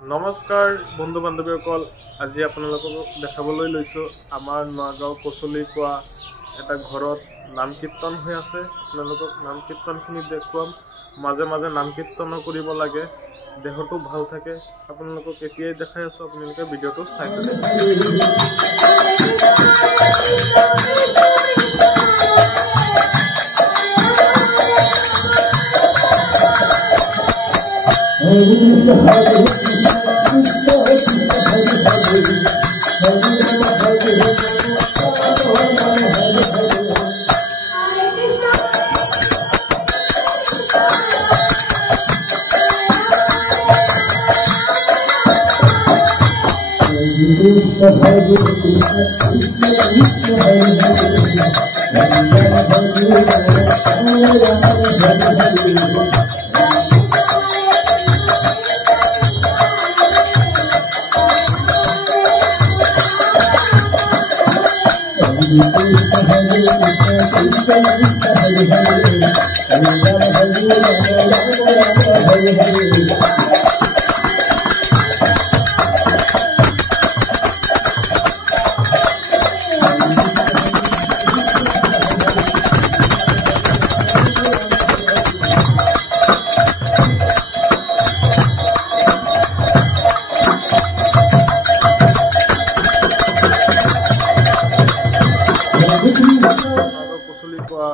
নমস্কাৰ বন্ধু বান্ধৱীসকল, আজি আপোনালোকক দেখাবলৈ লৈছোঁ আমাৰ নগাঁও কচলি কোৱা এটা ঘৰত নাম কীৰ্তন হৈ আছে। আপোনালোকক নাম কীৰ্তনখিনি দেখুৱাম। মাজে মাজে নাম কীৰ্তনো কৰিব লাগে, দেহটো ভাল থাকে। আপোনালোকক এতিয়াই দেখাই আছোঁ, আপোনালোকে ভিডিঅ'টো চাই থাকে। কচলি কোৱা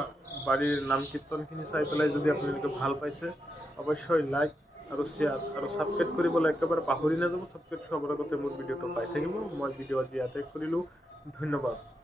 বাড়িৰ নাম কীৰ্তনখিনি চাই পেলাই যদি আপোনালোকে ভাল পাইছে, অৱশ্যই লাইক আৰু শ্বেয়াৰ আৰু ছাবস্ক্ৰাইব কৰিবলৈ একেবাৰে পাহৰি নাযাব। ছাবস্ক্ৰাইব হোৱাৰ আগতে মোৰ ভিডিঅ'টো পাই থাকিব। মই ভিডিঅ' আজি ইয়াতে কৰিলোঁ। ধন্যবাদ।